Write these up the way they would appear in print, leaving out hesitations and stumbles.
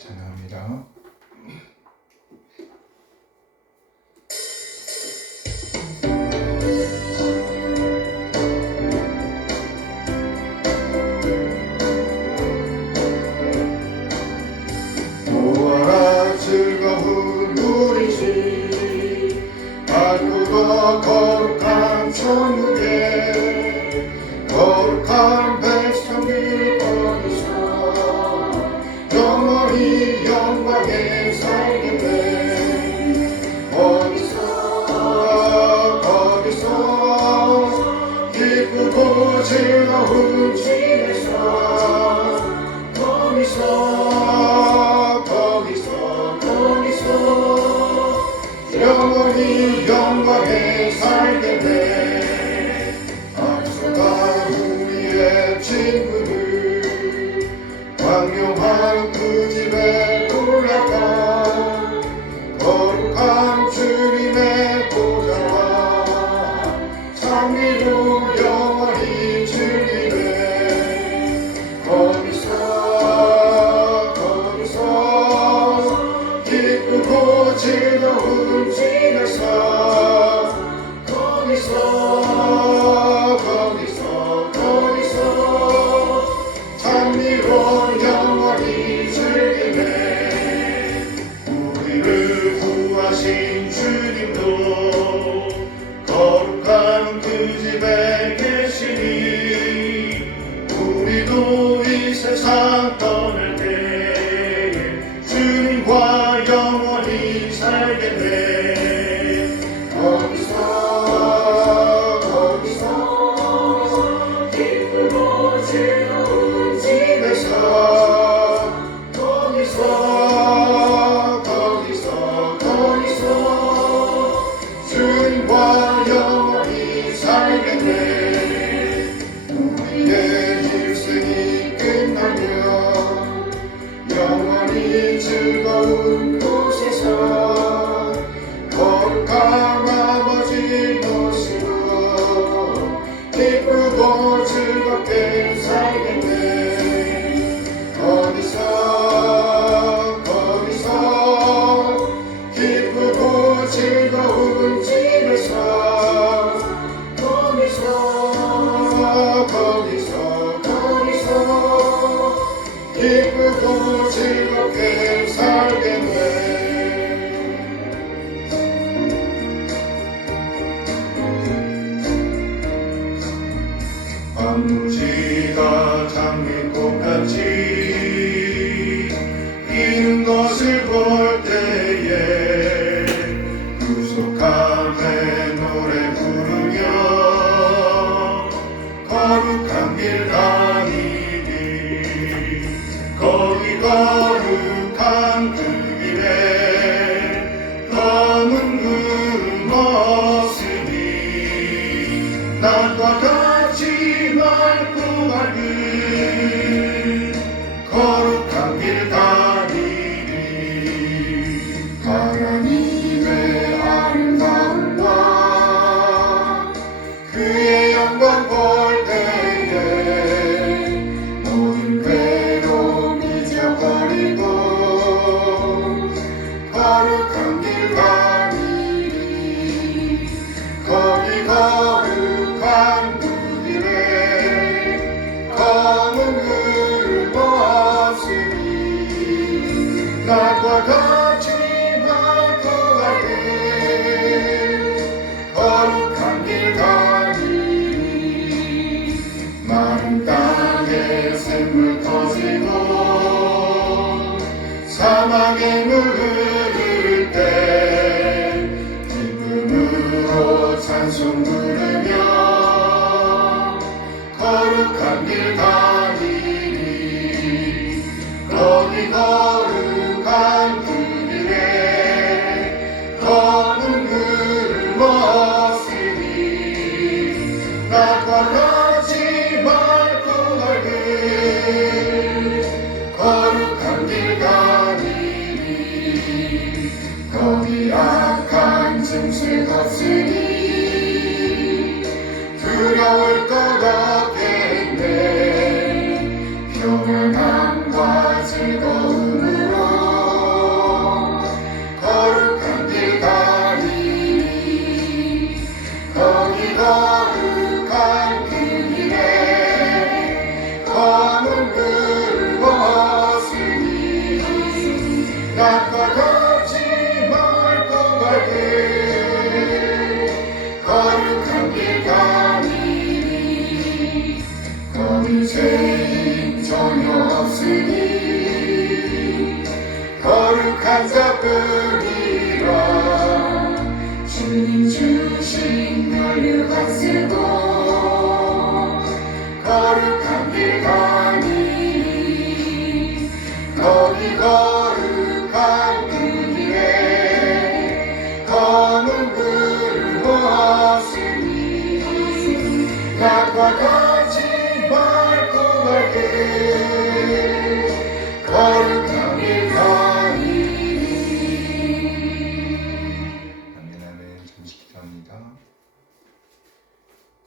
찬양합니다. 보아라 즐거운 우리 집 밝고 거룩한 천국에 거룩한 백성들 거기서 영원히 영광에 살겠네. 거기서 기쁘고 즐거운 집에서 거기서 영원히 영광에 살겠네. 앞서가 우리의 친구들 광명한 그 집에 올라가 거룩한 주님의 보좌와 찬미로 영원히 즐기네. 거기서 기쁘고 즐거운 집에서 거기서 찬미로 영원히 즐기네. 우리를 구하신 주님도 거룩한 그 집에 계시니 우리도 이 세상 떠날 때에 주님과 영원히 살겠네. 거기서 기쁘고 즐거운 집에서 거기서 주님과 영원히 살겠네. 우리의 일생이 끝나면 영원히 즐거운 곳에서 거룩한 아버지 모시고 기쁘고 즐겁게 살겠네. 거기서 기쁘고 즐거운 집에서 거기서 기쁘고 즐겁게 살겠네. 황무지가 장미꽃같이 피는 것을 볼 때에 구속함의 노래 부르며 거룩한 길 다니리. 거기 거룩한 그 길에 검은 구름 없으니 낮과 같이 맑고 밝은 거룩한 길 다니리. 하나님의 아름다움과 그의 영광 볼 때에 모든 괴로움 잊어버리고 거룩한 길 다니리. 거기 거룩한 그 길에 검은 그를 보았으니 낮과 같이 맑고 밝은 거룩한 길 다니리. 마른 땅에 샘물 터지고 사막에 물 흐를 때 기쁨으로 찬송 부르며 거룩한 길 다니리. 거기 거룩한 그 길에 검은 그를 벗으니 낮과 같이 맑고 밝은 거룩한 길 다니리. 거기 악한 짐승 없으니 두려울 것 없겠네. 평안함과 즐거움으로 거룩한 길 다니리. 거기 거룩한 그 길에 검은 그를 벗으니 낮과 같이 맑고 밝은 거룩한 길 다니리. 거기 죄인 전혀 없으니 거룩한 자뿐이라. 주님 주신 멸류관 쓰고 거룩한 길 다니리. 거기 거룩한 그 길에 검은 그를 벗으니 낮과 같이 맑고 밝은 거룩한 길 다니리. 아멘. 아멘. 잠시 기도합니다.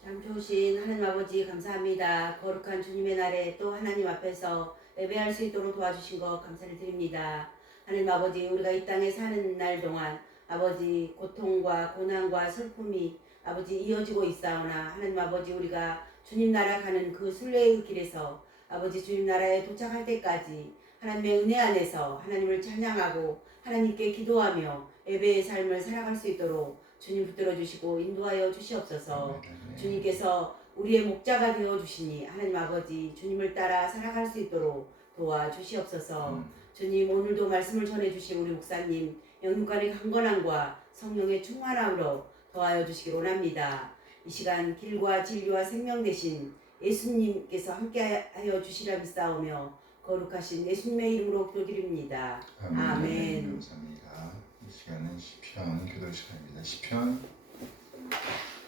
참 좋으신 하나님 아버지 감사합니다. 거룩한 주님의 날에 또 하나님 앞에서 예배할 수 있도록 도와주신 것 감사를 드립니다. 하나님 아버지, 우리가 이 땅에 사는 날 동안 아버지 고통과 고난과 슬픔이 아버지 이어지고 있사오나 하나님 아버지, 우리가 주님 나라 가는 그 순례의 길에서 아버지 주님 나라에 도착할 때까지 하나님의 은혜 안에서 하나님을 찬양하고 하나님께 기도하며 예배의 삶을 살아갈 수 있도록 주님 붙들어 주시고 인도하여 주시옵소서. 주님께서 우리의 목자가 되어 주시니 하나님 아버지, 주님을 따라 살아갈 수 있도록 도와주시옵소서. 주님, 오늘도 말씀을 전해 주신 우리 목사님 영육간의 강건함과 성령의 충만함으로 도와여 주시길 원합니다. 이 시간 길과 진리와 생명 되신 예수님께서 함께하여 주시라 믿사오며 거룩하신 예수님의 이름으로 기도드립니다. 아멘. 감사합니다. 이 시간은 시편 기도 시간입니다. 시편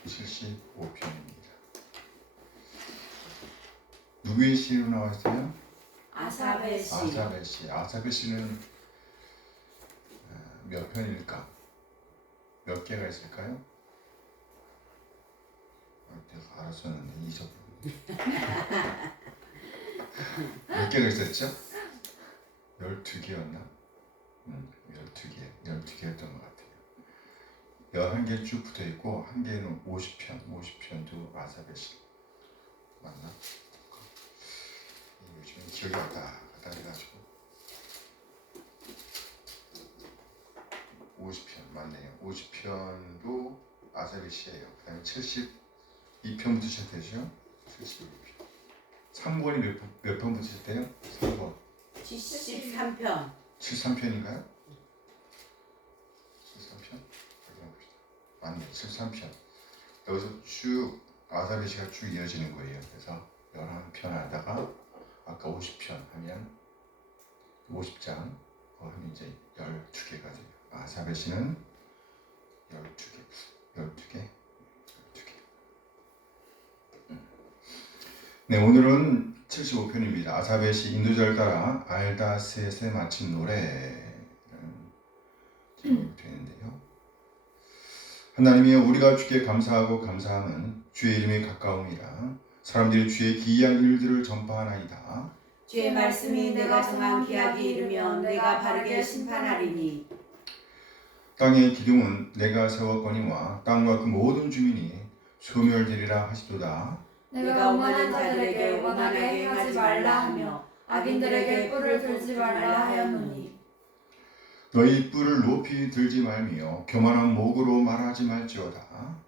75편입니다. 누구의 시로 나왔어요? 아삽의 시. 아삽의 시. 아삽의 시는 몇 편일까? 몇 개가 있을까요? 내가 알았었는데 잊어버렸네. 몇 개가 있었죠? 12개였나? 12개였던 것 같아요. 11개 쭉 붙어있고 한 개는 50편도 아삽의 시 맞나? 요즘에 기억이 왔다 갔다 해가지고 50편 맞네요. 50편도 아삽의 시예요. 그 다음에 72편부터 시작되죠. 72편. 3권이 몇 편 붙일 때요? 3권 73편. 73편인가요? 73편? 확인해봅시다. 맞네, 73편. 여기서 쭉 아삽의 시가 쭉 이어지는 거예요. 그래서 11편 하다가 아까 50편 하면 50장 하면 이제 12개가 돼요. 아삽의 시는 12개. 네, 오늘은 75편입니다. 아사벳이 인도절 따라 알다셋에 마친 노래라는 제목인데요. 하나님이여, 우리가 주께 감사하고 감사함은 주의 이름이 가까움이라. 사람들이 주의 기이한 일들을 전파하나이다. 주의 말씀이 내가 정한 기약이 이르면 내가 바르게 심판하리니. 땅의 기둥은 내가 세웠거니와 땅과 그 모든 주민이 소멸되리라 하시도다. 내가 오만한 자들에게 오만하게 행하지 말라 하며 악인들에게 뿔을 들지 말라 하였노니. 너희 뿔을 높이 들지 말며 교만한 목으로 말하지 말지어다.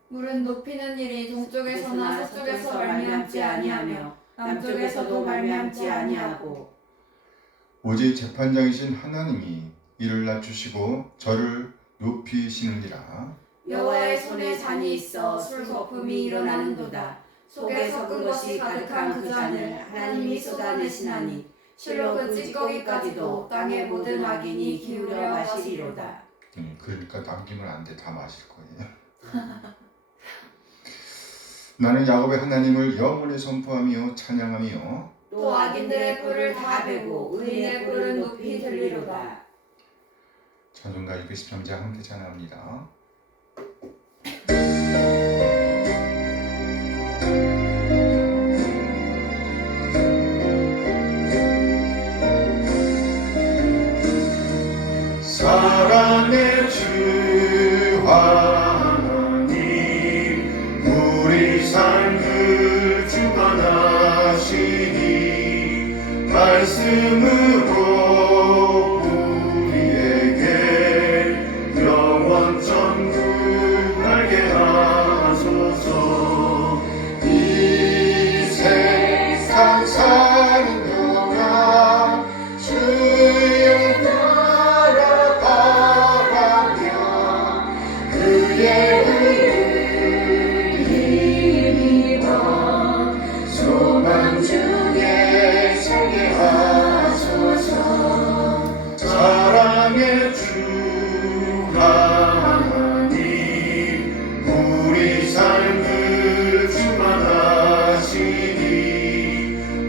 물은 높이는 일이 동쪽에서나 서쪽에서 말미암지 아니하며 남쪽에서도 말미암지 아니하고 오직 재판장이신 하나님이 이를 낮추시고 저를 높이시느니라. 여호와의 손에 잔이 있어 술 거품이 일어나는도다. 속에 섞은 것이 가득한 그 잔을 하나님이 쏟아내시나니 실로 그 찌꺼기까지도 땅의 모든 악인이 기울여 마시리로다. 그러니까 남기면 안 돼. 다 마실 거예요. 나는 야곱의 하나님을 영원히 선포하며 찬양하며 또 악인들의 뿔을 다 베고 의인의 뿔은 높이 들리로다. 찬송가 213장 함께 찬양합니다. 사랑의 주 하나님, 우리 삶을 주관하시니 말씀으로 우리에게 영원 천국 알게 하소서. 이 세상 사는 동안 주의 나라 바라며 그의 의를 힘입어 소망 중에 살게 하소서. 사랑의 주 하나님, 우리 삶을 주관하시니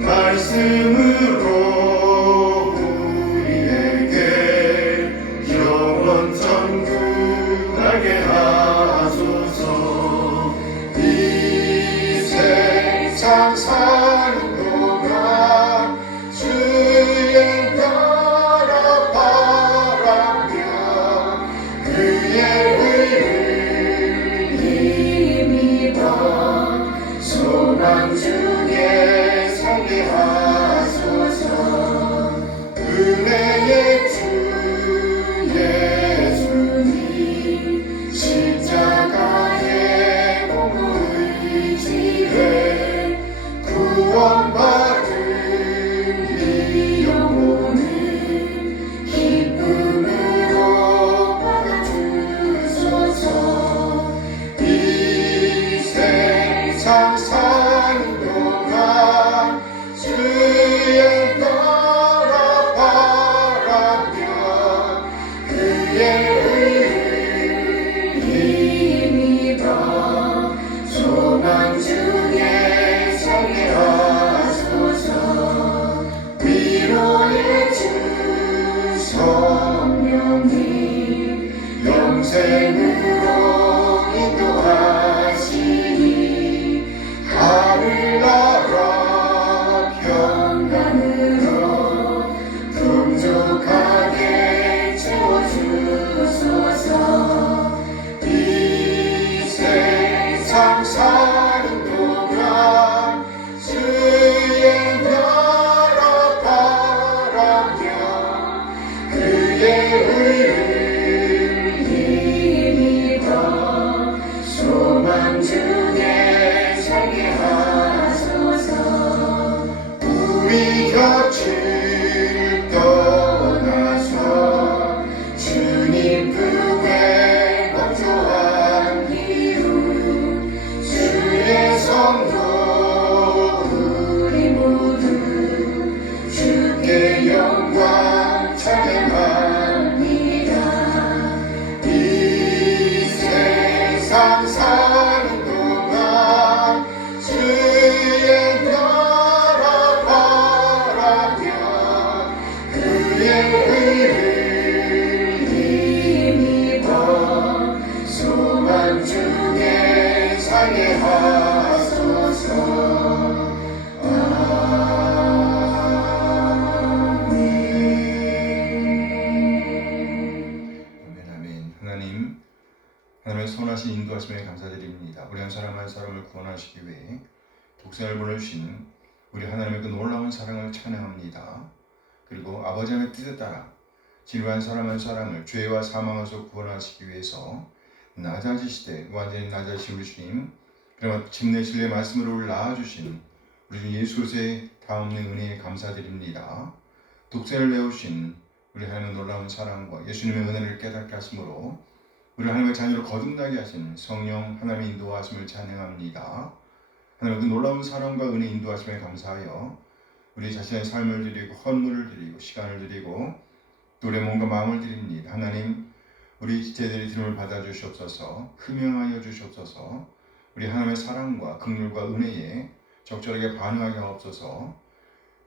말씀으로 우리에게 영원 천국 알게 하소서. 이 세상 사는 동안 주의 나라 바라며 그의 의를 힘입어 소망 중에 살게 하소서. 은혜의 주 예수님, 십자가의 공로를 지혜 구원받은 이 영혼을 기쁨으로 받아주소서. 이 세상 사는 동안 주의 나라 바라며 그의 의를 힘입어 소망 중에 살게 하소서. 위로의 주 성령님, 영생으로 인도하시니 하늘나라 평강으로 풍족하게 채워주소서. 이 세상 사는 동안 주의 나라 바라며 그의 의를 힘입어 소망 중에 살게 하소서. 우리 곁을 떠나서 주님 품에 거주한 이후 주의 성도 우리 모두 주께 영광 찬양합니다. 이 세상 사는 동안 인도하심에 감사드립니다. 우리 한 사람 한 사람을 구원하시기 위해 독생을 보내주신 우리 하나님의 그 놀라운 사랑을 찬양합니다. 그리고 아버지 하나님의 뜻에 따라 진리한 사람 한 사람을 죄와 사망에서 구원하시기 위해서 낮아지시되 완전히 낮아지신 우리 주님, 그러면 침례 진리의 말씀으로 낳아주신 우리 주 예수 그리스도의 다없는 은혜에 감사드립니다. 독생을 내오신 우리 하나님의 놀라운 사랑과 예수님의 은혜를 깨닫게 하심으로 우리 하나님의 자녀를 거듭나게 하신 성령 하나님의 인도하심을 찬양합니다. 하나님의 그 놀라운 사랑과 은혜 인도하심에 감사하여 우리 자신의 삶을 드리고 헌물을 드리고 시간을 드리고 또 우리의 몸과 마음을 드립니다. 하나님, 우리 제자들의 드림을 받아주시옵소서. 흠명하여 주시옵소서. 우리 하나님의 사랑과 긍휼과 은혜에 적절하게 반응하게 하옵소서.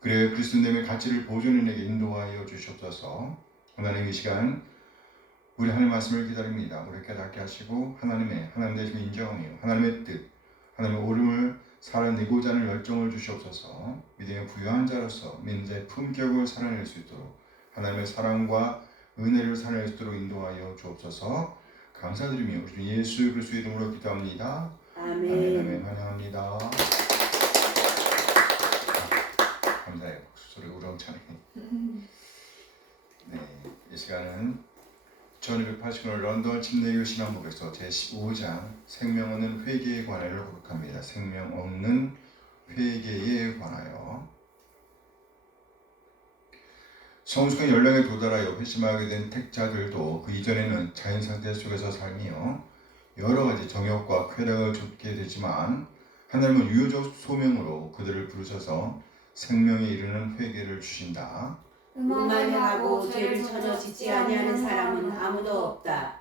그래 그리스도님의 가치를 보존해내게 인도하여 주시옵소서. 하나님, 이 시간 우리 하나님의 말씀을 기다립니다. 우리 깨닫게 하시고 하나님 되심을 인정하며 하나님의 뜻, 하나님의 오름을 살아내고자 하는 열정을 주시옵소서. 믿음의 부유한 자로서 믿는 자의 품격을 살아낼 수 있도록 하나님의 사랑과 은혜를 살아낼 수 있도록 인도하여 주옵소서. 감사드리며 우리 예수 그리스도의 이름으로 기도합니다. 아멘. 아멘. 환영합니다. 감사해요. 소리 우렁차네. 네, 이 시간은 1280년 런던 침례교 신앙복에서 제15장 생명 없는 회개에 관하여를 고백합니다. 생명 없는 회개에 관하여. 성숙한 연령에 도달하여 회심하게 된 택자들도 그 이전에는 자연상태 속에서 살며 여러 가지 정욕과 쾌락을 좇게 되지만 하나님은 유효적 소명으로 그들을 부르셔서 생명에 이르는 회개를 주신다. 음만 행하고 죄를 전혀 짓지 아니하는 사람은 아무도 없다.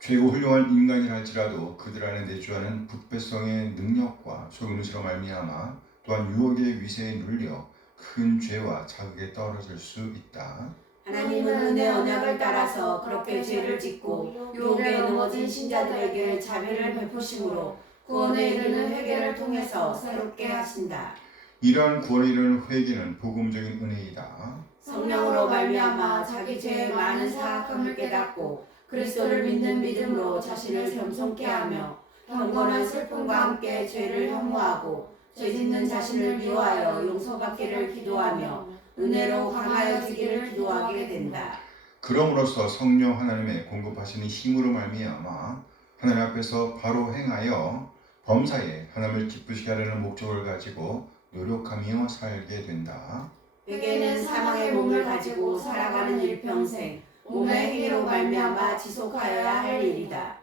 죄고 훌륭한 인간이라 할지라도 그들 안에 내주하는 부패성의 능력과 속임수로 말미암아 또한 유혹의 위세에 눌려 큰 죄와 자극에 떨어질 수 있다. 하나님은 은혜 언약을 따라서 그렇게 죄를 짓고 유혹에 넘어진 신자들에게 자비를 베푸심으로 구원에 이르는 회개를 통해서 새롭게 하신다. 이러한 구원에 이르는 회개는 복음적인 은혜이다. 성령으로 말미암아 자기 죄의 많은 사악함을 깨닫고 그리스도를 믿는 믿음으로 자신을 겸손케 하며 경건한 슬픔과 함께 죄를 혐오하고 죄짓는 자신을 미워하여 용서받기를 기도하며 은혜로 강하여지기를 기도하게 된다. 그럼으로써 성령 하나님의 공급하시는 힘으로 말미암아 하나님 앞에서 바로 행하여 범사에 하나님을 기쁘시게 하려는 목적을 가지고 노력하며 살게 된다. 회개는 사망의 몸을 가지고 살아가는 일평생 몸의 행위로 말미암아 지속하여야 할 일이다.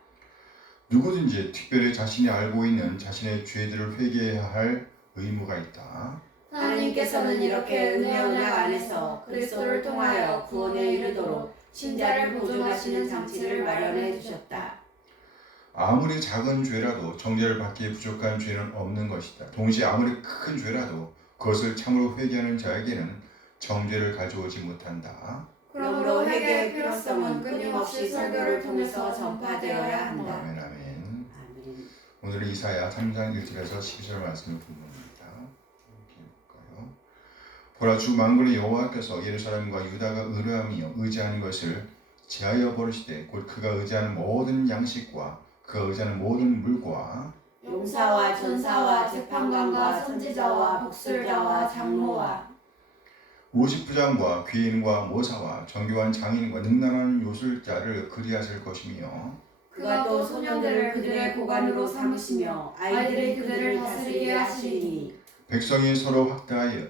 누구든지 특별히 자신이 알고 있는 자신의 죄들을 회개해야 할 의무가 있다. 하나님께서는 이렇게 은혜 언약 안에서 그리스도를 통하여 구원에 이르도록 신자를 보존하시는 장치를 마련해 주셨다. 아무리 작은 죄라도 정죄를 받기에 부족한 죄는 없는 것이다. 동시에 아무리 큰 죄라도 그것을 참으로 회개하는 자에게는 정죄를 가져오지 못한다. 그러므로 회개의 필요성은 끊임없이 설교를 통해서 전파되어야 한다. 아멘, 아멘. 아멘. 오늘은 이사야 3장 1절에서 12절 말씀을 본문입니다. 이렇게 볼까요? 보라, 주 만군의 여호와께서 예루살렘과 유다가 의뢰하며 의지하는 것을 제하여 버리시되 곧 그가 의지하는 모든 양식과 그가 의지하는 모든 물과 용사와 전사와 재판관과 선지자와 복술자와 장로와 50부장과 귀인과 모사와 정교한 장인과 능란한 요술자를 그리하실 것이며 그가 또 소년들을 그들의 고관으로 삼으시며 아이들이 그들을 다스리게 하시리니 백성이 서로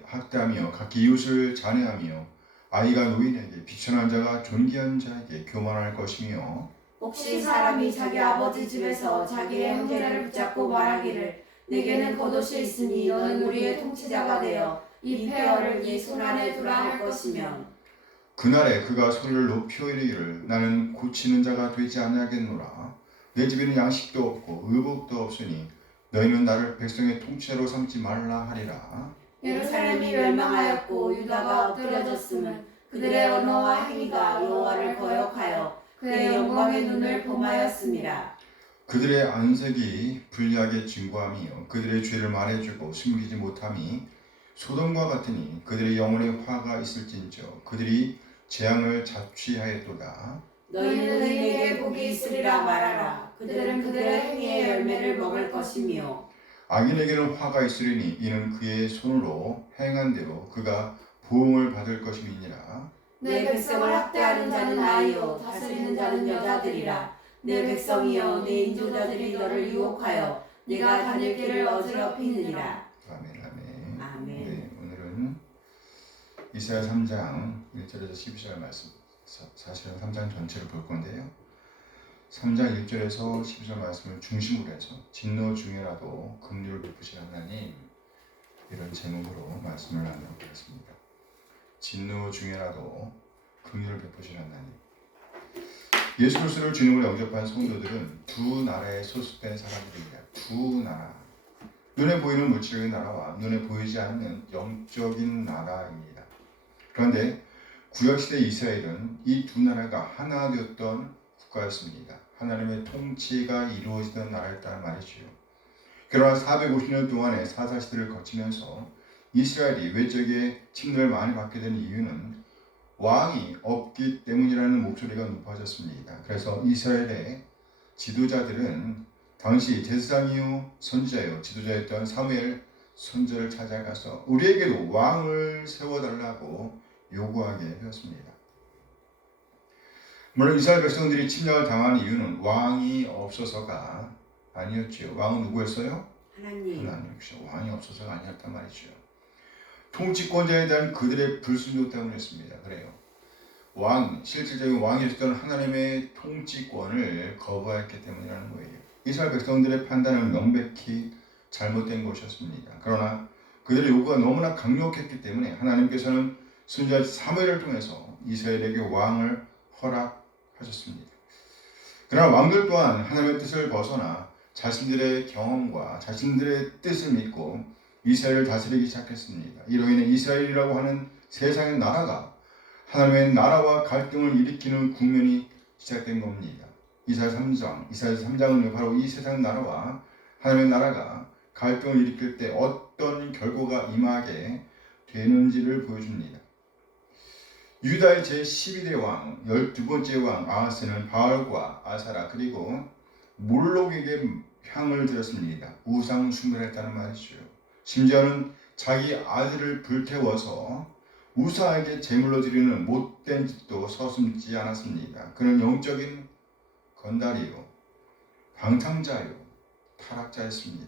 학대하며 각기 이웃을 잔해하며 아이가 노인에게 비천한 자가 존귀한 자에게 교만할 것이며 혹시 사람이 자기 아버지 집에서 자기의 형제를 붙잡고 말하기를 내게는 겉옷이 있으니 너는 우리의 통치자가 되어 이 폐허를 네 손 안에 두라 할 것이면 그날에 그가 소리를 높여 이르기를 나는 고치는 자가 되지 아니하겠노라. 내 집에는 양식도 없고 의복도 없으니 너희는 나를 백성의 통치자로 삼지 말라 하리라. 예루살렘이 멸망하였고 유다가 엎드려졌음은 그들의 언어와 행위가 여호와를 거역하여 그의 영광의 눈을 범하였음이라. 그들의 안색이 불리하게 증거하며 그들의 죄를 말해주고 숨기지 못함이 소돔과 같으니 그들의 영혼에 화가 있을진저 그들이 재앙을 자취하였도다. 너희는 의인에게 복이 있으리라 말하라. 그들은 그들의 행위의 열매를 먹을 것이며 악인에게는 화가 있으리니 이는 그의 손으로 행한 대로 그가 보응을 받을 것임이니라. 내 백성을 학대하는 자는 아이요 다스리는 자는 여자들이라. 내 백성이여 내 인도자들이 너를 유혹하여 네가 다닐 길을 어지럽히느니라. 아멘 아멘. 아멘. 네, 오늘은 이사야 3장 1절에서 12절 말씀, 사실은 3장 전체를 볼 건데요. 3장 1절에서 12절 말씀을 중심으로 해서 진노 중에라도 긍휼을 베푸시는 하나님, 이런 제목으로 말씀을 나누도록 하겠습니다. 진노 중에라도 긍휼을 베푸시는 하나님. 예수 그리스도를 주님으로 영접한 성도들은 두 나라에 소속된 사람들입니다. 두 나라. 눈에 보이는 물질적인 나라와 눈에 보이지 않는 영적인 나라입니다. 그런데 구약시대 이스라엘은 이 두 나라가 하나 되었던 국가였습니다. 하나님의 통치가 이루어지던 나라였다는 말이지요. 그러나 450년 동안의 사사시대를 거치면서 이스라엘이 외적의 침략을 많이 받게 된 이유는 왕이 없기 때문이라는 목소리가 높아졌습니다. 그래서 이스라엘의 지도자들은 당시 제사장이요 선지자요 지도자였던 사무엘 선지자를 찾아가서 우리에게도 왕을 세워달라고 요구하게 되었습니다. 물론 이스라엘 백성들이 침략을 당한 이유는 왕이 없어서가 아니었지요. 왕은 누구였어요? 하나님. 하나님이시죠. 왕이 없어서가 아니었단 말이죠. 통치권자에 대한 그들의 불순종 때문이었습니다. 그래요. 실질적인 왕이었던 하나님의 통치권을 거부했기 때문이라는 거예요. 이스라엘 백성들의 판단은 명백히 잘못된 것이었습니다. 그러나 그들의 요구가 너무나 강력했기 때문에 하나님께서는 선지자 사무엘을 통해서 이스라엘에게 왕을 허락하셨습니다. 그러나 왕들 또한 하나님의 뜻을 벗어나 자신들의 경험과 자신들의 뜻을 믿고 이스라엘을 다스리기 시작했습니다. 이로 인해 이스라엘이라고 하는 세상의 나라가 하나님의 나라와 갈등을 일으키는 국면이 시작된 겁니다. 이사야 3장은 바로 이 세상 나라와 하나님의 나라가 갈등을 일으킬 때 어떤 결과가 임하게 되는지를 보여줍니다. 유다의 제12대 왕, 12번째 왕 아하스는 바알과 아사라 그리고 몰록에게 향을 드렸습니다. 우상 숭배를 했다는 말이죠. 심지어는 자기 아들을 불태워서 우상에게 제물로 드리는 못된 짓도 서슴지 않았습니다. 그는 영적인 건달이요, 방탕자요, 타락자였습니다.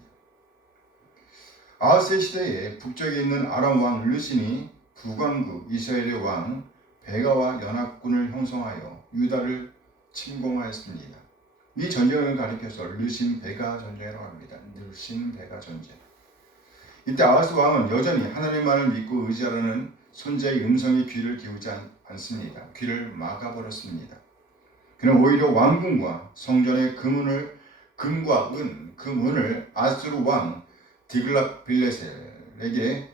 아하스의 시대에 북쪽에 있는 아람 왕 르신이 북왕국 이스라엘의 왕 베가와 연합군을 형성하여 유다를 침공하였습니다. 이 전쟁을 가리켜서 르신 베가 전쟁이라고 합니다. 르신 베가 전쟁. 이때 아하스 왕은 여전히 하나님만을 믿고 의지하라는 선지자의 음성에 귀를 기울이지 않습니다. 귀를 막아버렸습니다. 그는 오히려 왕궁과 성전의 금과 은을 아수르 왕 디글랏빌레셀에게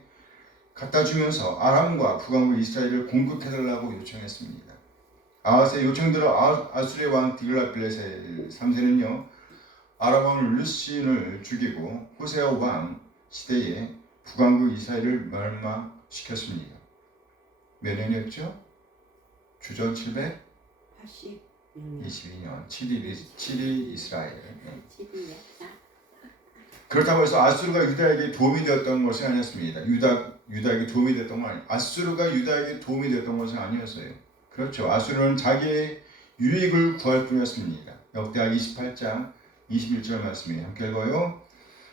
갖다 주면서 아람과 북왕국 이스라엘을 공격해달라고 요청했습니다. 아하스의 요청대로 아수르의 왕 디글랏빌레셀 3세는요 아람 왕 르신을 죽이고 호세아 왕 시대에 북왕국 이스라엘을 멸망시켰습니다. 몇 년이었죠? 주전 722년 7위 이스라엘. 12년. 그렇다고 해서 아수르가 유다에게 도움이 되었던 것이 아니었습니다. 유다에게 도움이 되었던 건 아니에요. 아수르가 유다에게 도움이 되었던 것은 아니었어요. 그렇죠. 아수르는 자기의 유익을 구할 뿐이었습니다. 역대하 28장 21절 말씀에 함께 읽어요.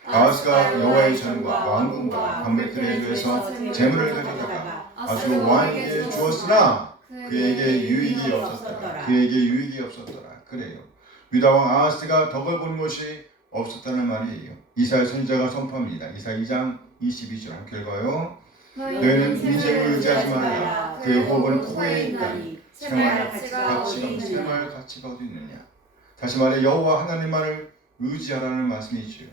아하스가 여호와의 전과 왕궁과 방백들에 대해서 재물을 가져다가 아수르 왕에게 주었으나 그에게 유익이 없었더라. 그래요. 유다 왕 아하스가 덕을 본 것이 없었다는 말이에요. 이사야 선지자가 선포합니다. 이사야 2장 22절 함께 읽어요. 너희는 인생을 의지하지 말라. 그의 호흡은 코에 있다니 생활 가치가 어디 있느냐. 다시 말해 여호와 하나님만을 의지하라는 말씀이지요.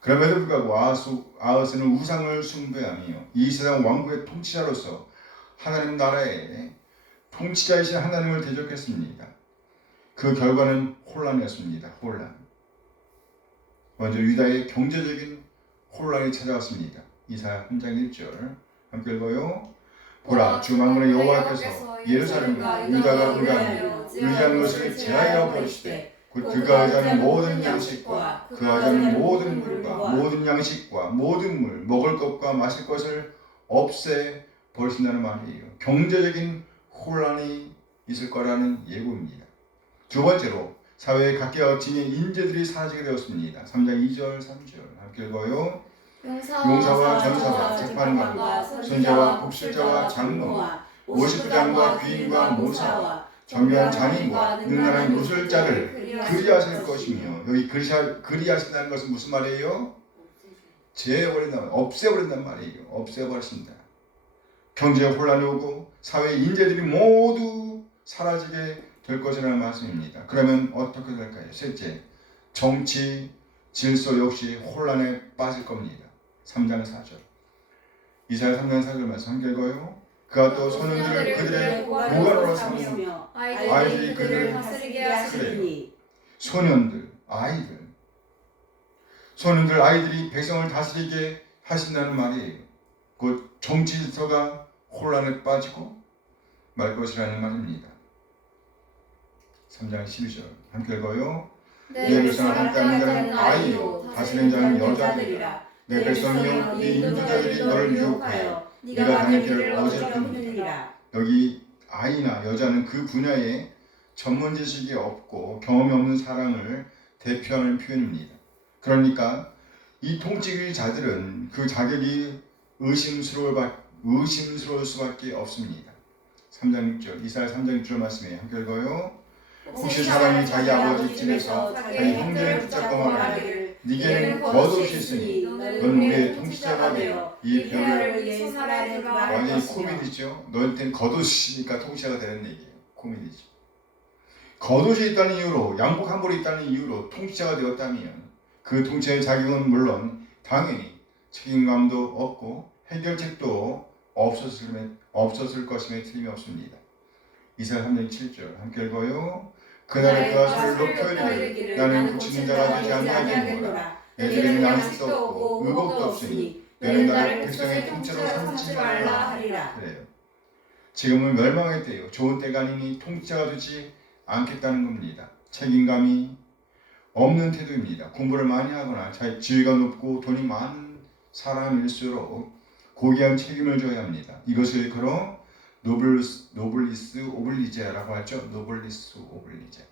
그럼에도 불구하고 아하스는 우상을 숭배하며 이 세상 왕국의 통치자로서 하나님 나라의 통치자이신 하나님을 대적했습니다. 그 결과는 혼란이었습니다. 혼란. 먼저 유다의 경제적인 혼란이 찾아왔습니다. 이사야 3장 1절 함께 읽어요. 보라 주 만군의 여호와께서 예루살렘과 유다가 불가하며 의지하는 것을 제하여 버리시되 곧 그가 의지하는 모든 양식과 그가 의지하는 모든 물과 모든 양식과 모든 물 먹을 것과 마실 것을 없애 버리신다는 말이에요. 경제적인 혼란이 있을 거라는 예고입니다. 두 번째로 사회의 각계와 지닌 인재들이 사라지게 되었습니다. 3장 2절 3절 함께 읽어요. 용사와 전사와 재판관과 선지자와 복술자와 장로와 50부장과 귀인과 모사와 정교한 장인과 능란한 요술자를 그리하실 것이며, 여기 그리하신다는 것은 무슨 말이에요? 제해버린다, 없애버린단 말이에요. 없애버리신다. 경제 혼란이 오고 사회의 인재들이 모두 사라지게 될 것이라는 말씀입니다. 그러면 어떻게 될까요? 셋째, 정치 질서 역시 혼란에 빠질 겁니다. 3장 4절 이사야 3장 4절 말씀 함께 읽어요. 그가 또 소년들을 그들의 보관으로 삼으며 아이들이 그들을 다스리게 하시리니. 소년들, 아이들이 백성을 다스리게 하신다는 말이에요. 곧 정치 질서가 혼란에 빠지고 말 것이라는 말입니다. 3장 12절 함께 읽어요. 내 백성을 함께하는 자는 아이요 다스리는 자는 여자들이라. 내 백성이요 네 인도자들이 너를 유혹하여 네가 가는 길을 어지럽히느니라. 여기 아이나 여자는 그 분야에 전문 지식이 없고 경험이 없는 사람을 대표하는 표현입니다. 그러니까 이 통치자들은 그 자격이 의심스러울 수밖에 없습니다. 3장 6절 이사야 3장 6절 말씀에 함께 읽어요. 혹시 사람이 자기 아버지 집에서 자기 형제를 붙잡고 말하기를 네게는 겉옷이 있으니 너는 우리의 통치자가 되어 이 벽을 완전히 코미디죠. 너한테는 겉옷이 있으니까 통치자가 되는 얘기예요. 코미디죠. 겉옷이 있다는 이유로, 양복 한 벌이 있다는 이유로 통치자가 되었다면 그 통치자의 자격은 물론 당연히 책임감도 없고 해결책도 없었을 것임에 틀림이 없습니다. 이사야 3장 7절 함께 읽어요. 그날에 그가 손을 높여 이르기를 나는 고치는 자가 되지 아니하겠노라. 내들에게는 양식도 없고 의복도 없으니 너는 나를 백성의 통치로 삼지 말라 하리라. 그래요. 지금은 멸망의 때요, 좋은 때가 아니니 통치자가 되지 않겠다는 겁니다. 책임감이 없는 태도입니다. 공부를 많이 하거나 지위가 높고 돈이 많은 사람일수록 고귀한 책임을 져야 합니다. 이것을 일컬어 노블리스 오블리제라고 하죠. 노블리스 오블리제.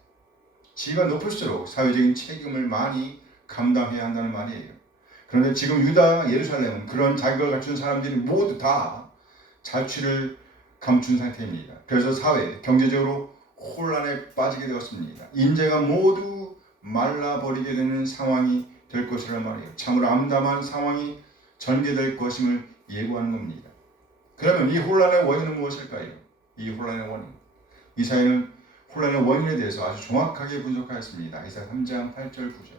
지위가 높을수록 사회적인 책임을 많이 감당해야 한다는 말이에요. 그런데 지금 유다 예루살렘은 그런 자격을 갖춘 사람들이 모두 다 자취를 감춘 상태입니다. 그래서 사회, 경제적으로 혼란에 빠지게 되었습니다. 인재가 모두 말라버리게 되는 상황이 될 것이란 말이에요. 참으로 암담한 상황이 전개될 것임을 예고하는 겁니다. 그러면 이 혼란의 원인은 무엇일까요? 이 혼란의 원인. 이사야는 혼란의 원인에 대해서 아주 정확하게 분석하였습니다. 이사야 3장 8절 9절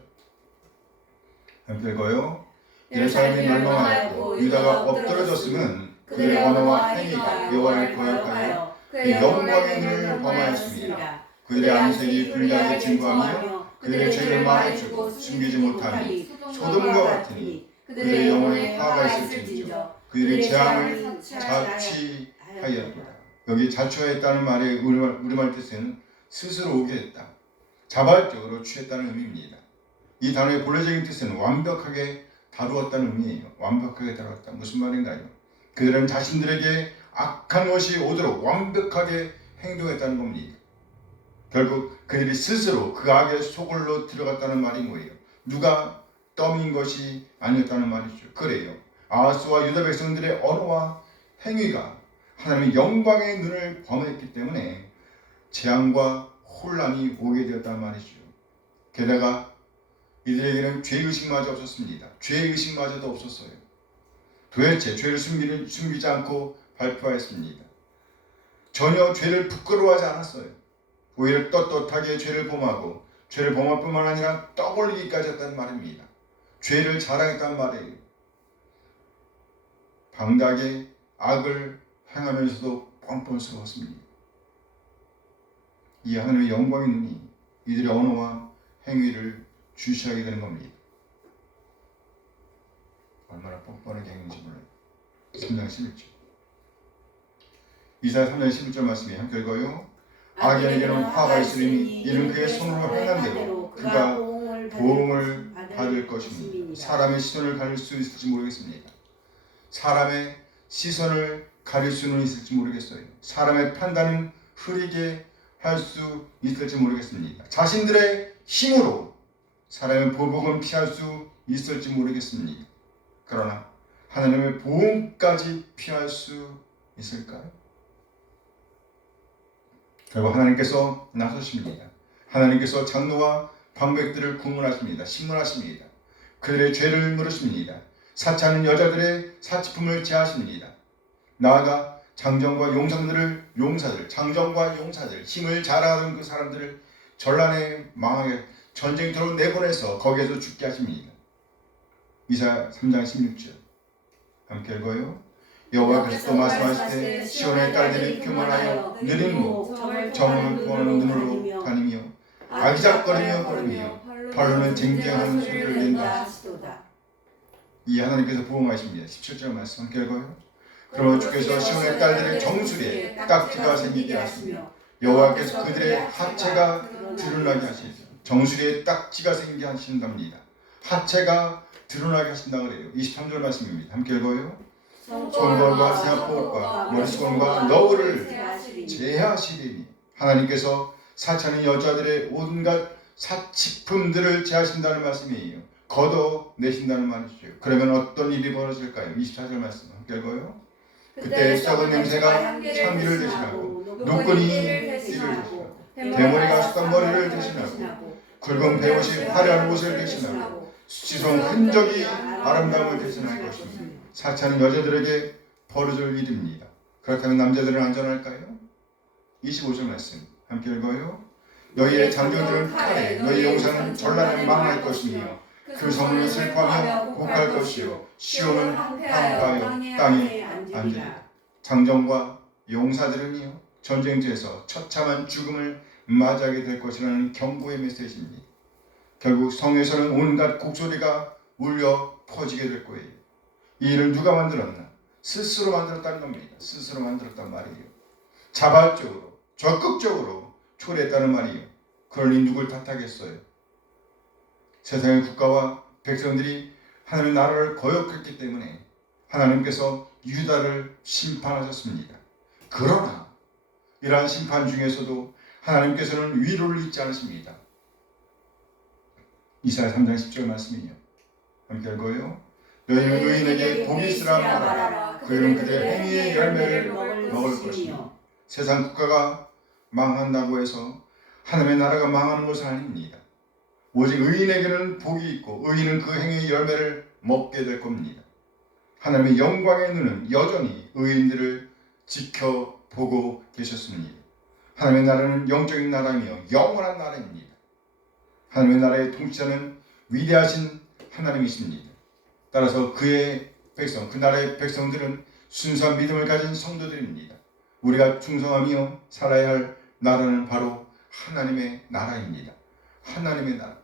함께 읽어요. 예루살렘이 멸망하였고 유다가 엎드러졌으면 그들의 언어와 행위가 여호와를 거역하여 그의 영광의 눈을 범하였습니다. 그들의 안색이 불리하게 증거하며 그들의 죄를 말해주고 숨기지 못하니 소돔과 같으니 그들의 영혼에 화가 있을진저 그들의 재앙을 자취하였도다. 여기 자취하였다는 말의 우리말 뜻은 스스로 오게 했다, 자발적으로 취했다는 의미입니다. 이 단어의 본래적인 뜻은 완벽하게 다루었다는 의미예요. 완벽하게 다루었다. 무슨 말인가요? 그들은 자신들에게 악한 것이 오도록 완벽하게 행동했다는 겁니다. 결국 그들이 스스로 그 악의 소굴로 들어갔다는 말인 거예요. 누가 떠민 것이 아니었다는 말이죠. 그래요. 아하스와 유다 백성들의 언어와 행위가 하나님의 영광의 눈을 범했기 때문에 재앙과 혼란이 오게 되었단 말이죠. 게다가 이들에게는 죄의식마저 없었습니다. 죄의식마저도 없었어요. 도대체 죄를 숨기지 않고 발표하였습니다. 전혀 죄를 부끄러워하지 않았어요. 오히려 떳떳하게 죄를 범하고 죄를 범할 뿐만 아니라 떠올리기까지 했단 말입니다. 죄를 자랑했단 말이에요. 방다하게 악을 행하면서도 뻔뻔스러웠습니다. 이 하나님의 영광의 눈이 이들의 언어와 행위를 주시하게 되는 겁니다. 얼마나 뻔뻔하게 행는지 몰라요. 3장 11절 이사야 3장 11절 말씀에 함께 읽어요. 악인에게는 화가 있으니 이는 그의 손으로 행한 대로 그가 보응을 받을 것입니다. 사람의 시선을 가릴 수 있을지 모르겠습니다. 사람의 시선을 가릴 수는 있을지 모르겠어요. 사람의 판단은 흐리게 할 수 있을지 모르겠습니다. 자신들의 힘으로 사람의 보복은 피할 수 있을지 모르겠습니다. 그러나 하나님의 보응까지 피할 수 있을까요? 결국 하나님께서 나서십니다. 하나님께서 장로와 방백들을 구문하십니다. 신문하십니다. 그들의 죄를 물으십니다. 사치하는 여자들의 사치품을 제하십니다. 나아가 장정과 용사들, 장정과 용사들, 힘을 잘하는 그 사람들을 전란에 망하게 전쟁터로 내보내서 거기에서 죽게 하십니다. 이사야 3장 16절 함께 읽어요. 여호와께서 또 말씀하시되 시온의 딸들이 교만하여 느린 목 정을 구하는 눈으로 다니며 아기작거리며 걸으며 발로는 쟁쟁한 소리를 낸다. 이 하나님께서 보응하십니다. 17절 말씀 함께 읽어요. 그러므로 주께서 시온의 딸들의 정수리에 딱지가 생기게 하시며 여호와께서 그들의 하체가 드러나게 하시죠. 정수리에 딱지가 생기게 하신답니다. 하체가 드러나게 하신다 그래요. 23절 말씀입니다. 함께 읽어요. 손볼과 세아포과 머리수건과 너울을 제하시리니 하나님께서 사치하는 여자들의 온갖 사치품들을 제하신다는 말씀이에요. 걷어내신다는 말이죠. 그러면 어떤 일이 벌어질까요? 24절 말씀 함께 읽어요. 그때 썩은 냄새가 창기를 대신하고 눈끈이 띠를 대신하고 대머리가 쌍머리를 대신하고 굵은 베옷이 화려한 옷을 대신하고 수치스러운 흔적이 아름다움을 대신할 것입니다. 사치하는 여자들에게 벌어질 일입니다. 그렇다면 남자들은 안전할까요? 25절 말씀 함께 읽어요. 너희의 장교들은 칼에 너희 용사는 전란에 망할 것이며 그 성문은 슬퍼하며 곡할 것이요 시온은 황파하여 땅에 앉으리라. 장정과 용사들은요 전쟁터에서 처참한 죽음을 맞이하게 될 것이라는 경고의 메시지입니다. 결국 성에서는 온갖 곡소리가 울려 퍼지게 될 거예요. 이 일을 누가 만들었나? 스스로 만들었다는 겁니다. 스스로 만들었단 말이에요. 자발적으로 적극적으로 초래했다는 말이에요. 그러니 누굴 탓하겠어요? 세상의 국가와 백성들이 하나님의 나라를 거역했기 때문에 하나님께서 유다를 심판하셨습니다. 그러나 이러한 심판 중에서도 하나님께서는 위로를 잊지 않으십니다. 이사야 3장 10절 말씀이요. 함께 읽어요. 너희는 의인에게 복이 있으라 말하라. 그들은 그들의 행위의 열매를 먹을 것이며 세상 국가가 망한다고 해서 하나님의 나라가 망하는 것은 아닙니다. 오직 의인에게는 복이 있고 의인은 그 행위의 열매를 먹게 될 겁니다. 하나님의 영광의 눈은 여전히 의인들을 지켜보고 계셨습니다. 하나님의 나라는 영적인 나라이며 영원한 나라입니다. 하나님의 나라의 통치자는 위대하신 하나님이십니다. 따라서 그의 백성, 그 나라의 백성들은 순수한 믿음을 가진 성도들입니다. 우리가 충성하며 살아야 할 나라는 바로 하나님의 나라입니다. 하나님의 나라.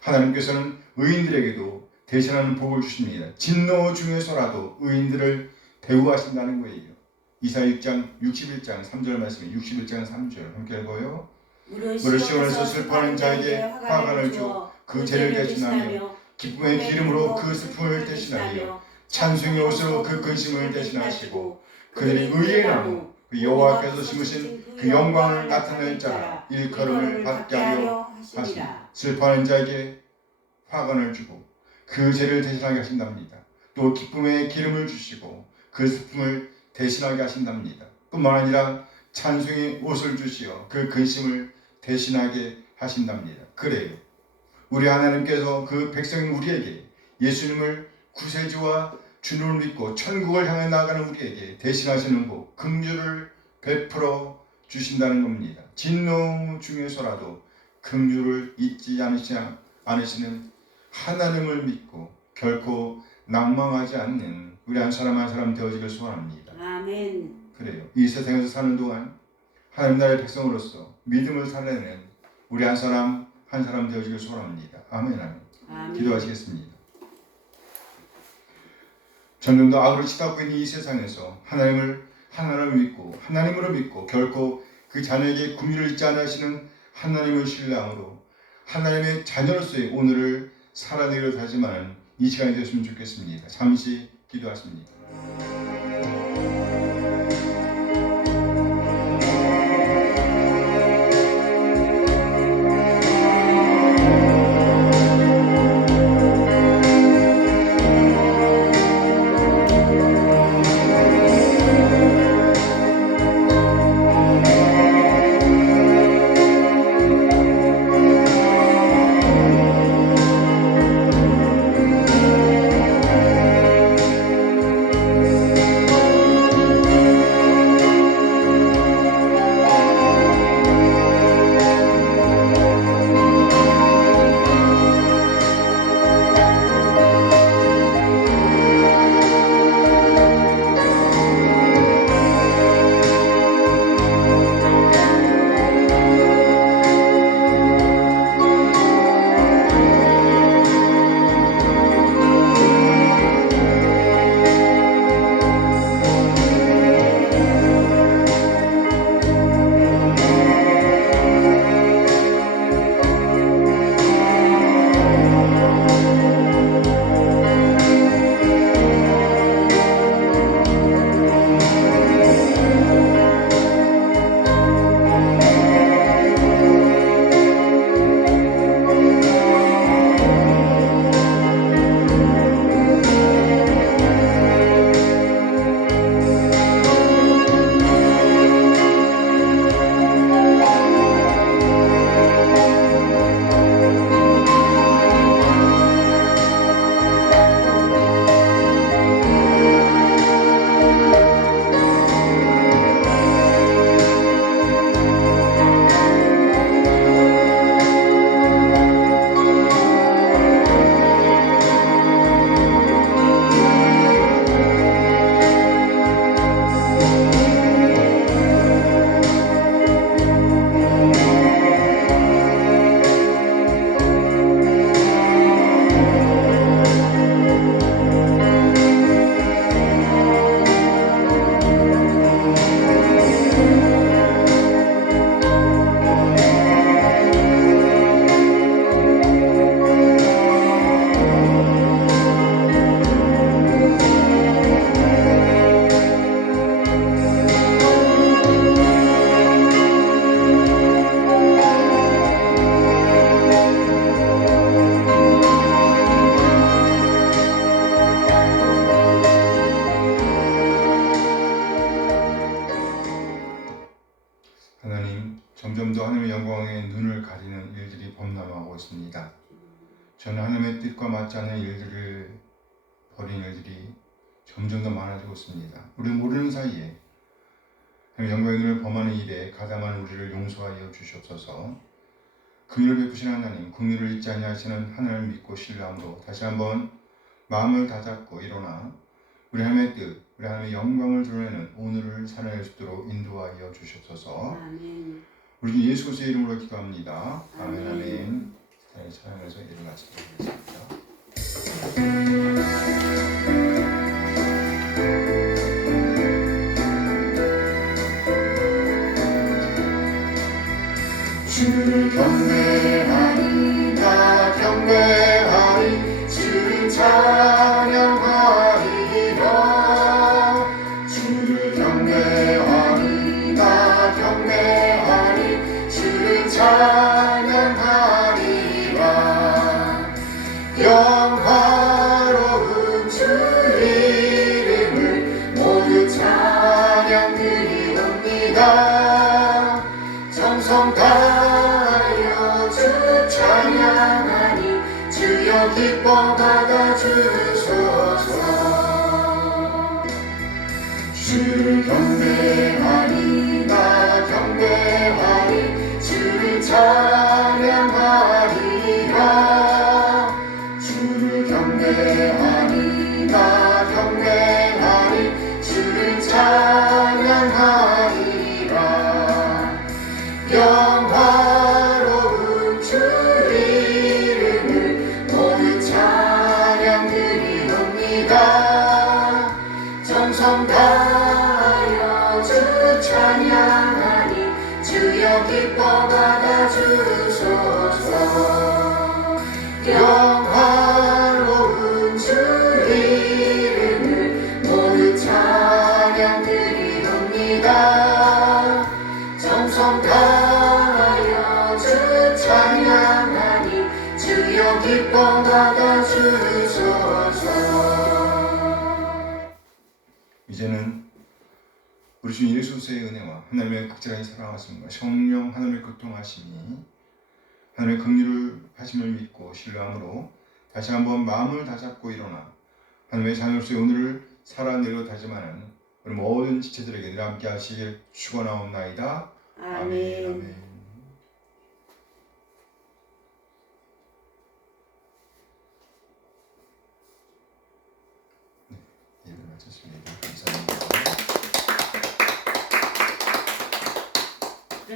하나님께서는 의인들에게도 대신하는 복을 주십니다. 진노 중에서라도 의인들을 대우하신다는 거예요. 이사야 6장 61장 3절 말씀에 61장 3절 함께 읽어요. 물을 시온에서 슬퍼하는 자에게 화관을 주어 그 죄를 대신하며 기쁨의 기름으로 그 슬픔을 대신하며 찬송의 옷으로 그 근심을 대신하시고 그들이 의의 나무 그 여호와께서 심으신 그 영광을 나타낼 자라 일컬음을 받게 하려 하시니 슬퍼하는 자에게 화관을 주고 그 죄를 대신하게 하신답니다. 또 기쁨의 기름을 주시고 그 슬픔을 대신하게 하신답니다. 뿐만 아니라 찬송의 옷을 주시어 그 근심을 대신하게 하신답니다. 그래요. 우리 하나님께서 그 백성인 우리에게 예수님을 구세주와 주님을 믿고 천국을 향해 나아가는 우리에게 대신하시는 복, 긍휼을 베풀어 주신다는 겁니다. 진노 중에서라도 긍휼을 잊지 않으시는 하나님을 믿고 결코 낭망하지 않는 우리 한 사람 한 사람 되어지길 소원합니다. 아멘. 그래요. 이 세상에서 사는 동안 하나님 나라의 백성으로서 믿음을 살려내는 우리 한 사람 한 사람 되어지길 소원합니다. 아멘. 아멘. 기도하시겠습니다. 점점 더 악으로 치닫고 있는 이 세상에서 하나님을 믿고 하나님으로 믿고 결코 그 자녀에게 국민을 잊지 않으시는 하나님을 신뢰함으로 하나님의 자녀로서의 오늘을 살아내기로 하지만 이 시간이 되었으면 좋겠습니다. 잠시 기도하십니다. 하나님, 점점 더 하나님의 영광에 눈을 가리는 일들이 범람하고 있습니다. 저는 하나님의 뜻과 맞지 않는 일들을 벌인 일들이 점점 더 많아지고 있습니다. 우리는 모르는 사이에 하나님의 영광의 눈을 범하는 일에 가담한 우리를 용서하여 주시옵소서. 긍휼을 베푸시는 하나님, 긍휼을 잊지 아니하시는 하나님을 믿고 신뢰함으로 다시 한번 마음을 다잡고 일어나 우리 하나님의 뜻, 우리 하나님의 영광을 드러내는 오늘을 살아낼 수 있도록 인도하여 주시옵소서. 아멘. 우리 주 예수 그리스도의 이름으로 기도합니다. 아멘. 아멘. 아멘. 찬양에서 일어나시도록 하겠습니다. 주를 경배하리, 나 경배하리, 주를 찬양하리라. 주를 경배하리, 나 경배하리, 주를 찬양하리라. 영화로운 주 이름을 모두 찬양 드리옵니다. 정성 다하여 주 찬양하니 주여 기뻐 받아주소서. 주를 경배하리, 나 경배하리, 주를 찬양하리라. 주를 경배하리, 나 경배하리, 주를 찬양하리라. 영화로운 주 이름을 모두 찬양 드리옵니다. 정성 다하여 주 찬양하니 우리 주 예수의 은혜와 하나님의 극진하게 사랑하심과 성령 하나님의 교통하심이 하나님의 긍휼을 하심을 믿고 신뢰함으로 다시 한번 마음을 다잡고 일어나 하나님의 자녀로서의 오늘을 살아내려 다짐하는 우리 모든 지체들에게 늘 함께 하시길 축원하옵나이다. 아멘. 아멘. 예배 마쳤습니다. 감사합니다.